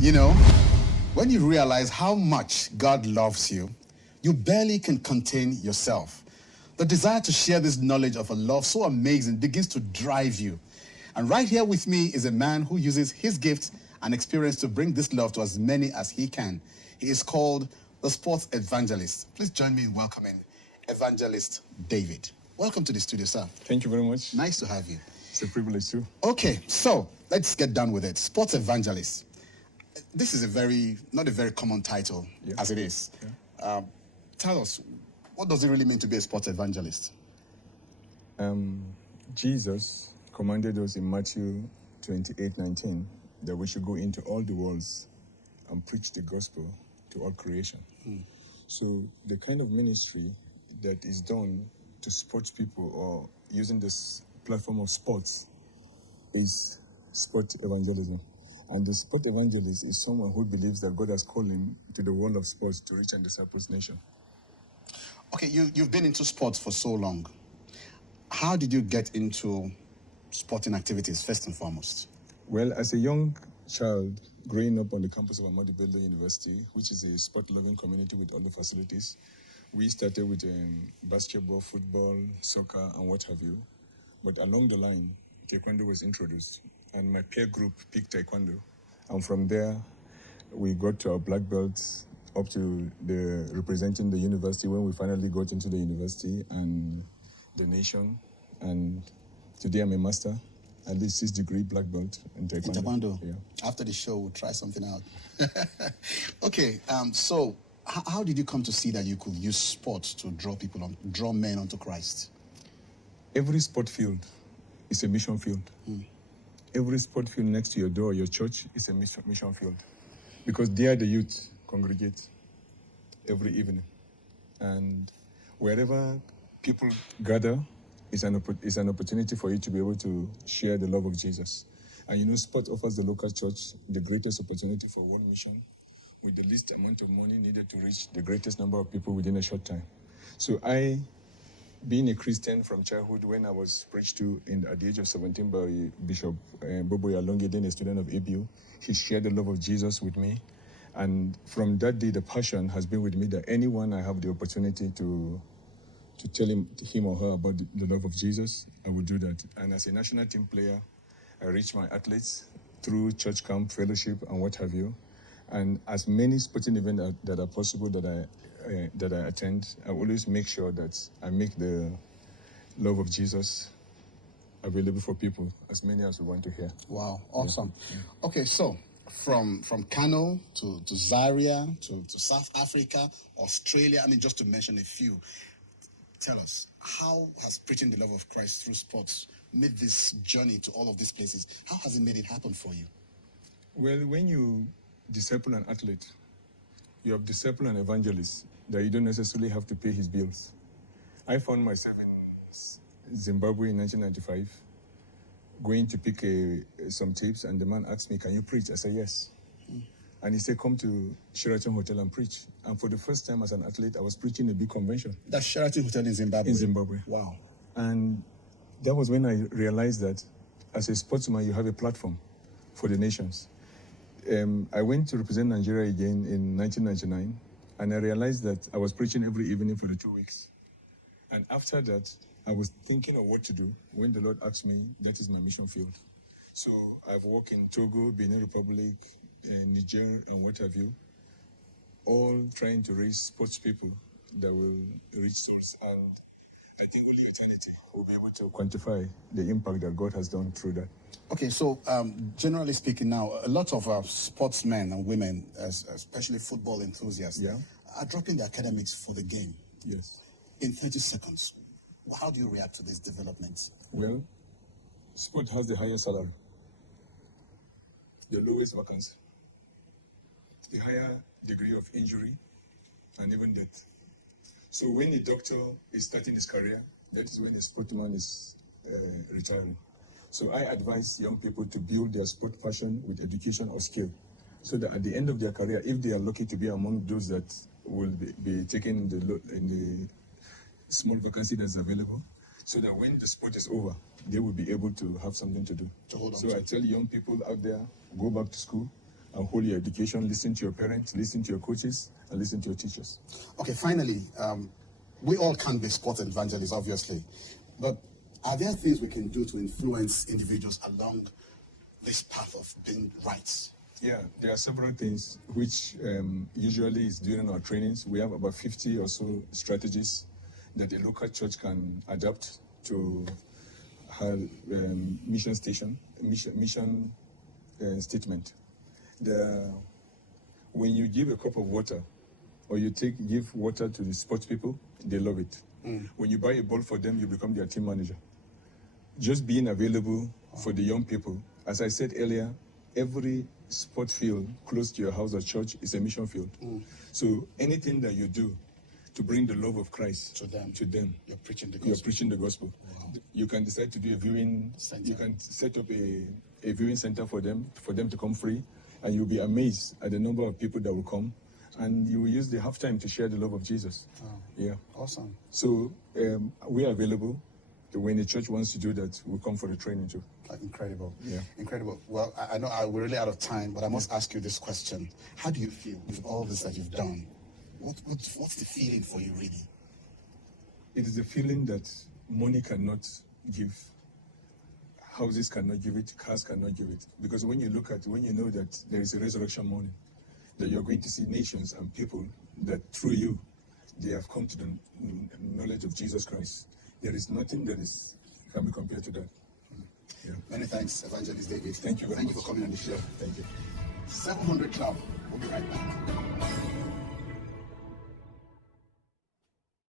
You know, when you realize how much God loves you, you barely can contain yourself. The desire to share this knowledge of a love so amazing begins to drive you. And right here with me is a man who uses his gift and experience to bring this love to as many as he can. He is called the Sports Evangelist. Please join me in welcoming Evangelist David. Welcome to the studio, sir. Thank you very much. Nice to have you. It's a privilege too. Okay, so let's get done with it. Sports Evangelist. This is not a very common title, as it is. Yeah. Tell us, what does it really mean to be a sports evangelist? Jesus commanded us in Matthew 28:19 that we should go into all the worlds and preach the gospel to all creation. So the kind of ministry that is done to sports people or using this platform of sports is sport evangelism. And the sport evangelist is someone who believes that God has called him to the world of sports to reach and disciple his nation. Okay, you've been into sports for so long. How did you get into sporting activities, first and foremost? Well, as a young child, growing up on the campus of Ahmadu Bello University, which is a sport-loving community with all the facilities, we started with basketball, football, soccer, and what have you. But along the line, taekwondo was introduced, and my peer group picked taekwondo. And from there, we got to our black belts up to representing the university when we finally got into the university and the nation. And today I'm a master, at least 6-degree black belt in taekwondo. In taekwondo? Yeah. After the show, we'll try something out. Okay, so how did you come to see that you could use sports to draw men onto Christ? Every sport field is a mission field. Every sport field next to your door, your church, is a mission field. Because there the youth congregate every evening. And wherever people gather is an opportunity for you to be able to share the love of Jesus. And you know, sport offers the local church the greatest opportunity for world mission with the least amount of money needed to reach the greatest number of people within a short time. So being a Christian from childhood, when I was preached to at the age of 17 by Bishop Bobo Yalonge, then a student of ABU, he shared the love of Jesus with me. And from that day, the passion has been with me that anyone I have the opportunity to tell him or her about the love of Jesus, I will do that. And as a national team player, I reach my athletes through church camp, fellowship, and what have you. And as many sporting events that are possible that I attend, I always make sure that I make the love of Jesus available for people, as many as we want to hear. Wow, awesome. Yeah. Okay, so from Kano to Zaria to South Africa, Australia, I mean, just to mention a few, tell us, how has preaching the love of Christ through sports made this journey to all of these places? How has it made it happen for you? Well, when you disciple an athlete, you have discipled an evangelist that you don't necessarily have to pay his bills. I found myself in Zimbabwe in 1995, going to pick some tapes, and the man asked me, "Can you preach?" I said, "Yes." And he said, "Come to Sheraton Hotel and preach." And for the first time as an athlete, I was preaching a big convention. That's Sheraton Hotel in Zimbabwe? In Zimbabwe. Wow. And that was when I realized that as a sportsman, you have a platform for the nations. I went to represent Nigeria again in 1999, and I realized that I was preaching every evening for the 2 weeks. And after that, I was thinking of what to do when the Lord asked me, that is my mission field. So I've worked in Togo, Benin Republic, Niger, and what have you, all trying to raise sports people that will reach souls. And I think only eternity will be able to quantify the impact that God has done through that. Okay, so generally speaking now, a lot of sportsmen and women, especially football enthusiasts, are dropping their academics for the game. Yes. In 30 seconds, how do you react to these developments? Well, sport has the highest salary, the lowest vacancy, the higher degree of injury, and even death. So when a doctor is starting his career, that is when a sportsman is retiring. So I advise young people to build their sport passion with education or skill, so that at the end of their career, if they are lucky to be among those that will be taken in the small vacancy that's available, so that when the sport is over, they will be able to have something to do. To hold on so to. I tell young people out there, go back to school, and hold your education, listen to your parents, listen to your coaches, and listen to your teachers. Okay, finally, we all can't be sport evangelists, obviously, but are there things we can do to influence individuals along this path of being right? Yeah, there are several things which usually is during our trainings. We have about 50 or so strategies that a local church can adapt to her mission statement. When you give a cup of water, or you give water to the sports people, they love it. When you buy a ball for them, you become their team manager. Just being available for the young people. As I said earlier, every sport field close to your house or church is a mission field. So anything that you do to bring the love of Christ to them, You're preaching the gospel. you're preaching the gospel. Wow. You can decide to do a viewing Center. You can set up a viewing center for them to come free, and you'll be amazed at the number of people that will come, and you will use the halftime to share the love of Jesus. Wow. Yeah. Awesome. So we are available. When the church wants to do that, we'll come for the training too. Incredible. Yeah. Incredible. Well, I know we're really out of time, but I must ask you this question. How do you feel with all this that you've done? What's the feeling for you, really? It is a feeling that money cannot give, houses cannot give it, cars cannot give it. Because when you know that there is a resurrection morning, that you're going to see nations and people that through you, they have come to the knowledge of Jesus Christ. There is nothing that can be compared to that. Yeah. Many thanks, Evangelist David. Thank you very much. Thank you for coming on the show. Thank you. 700 Club. We'll be right back.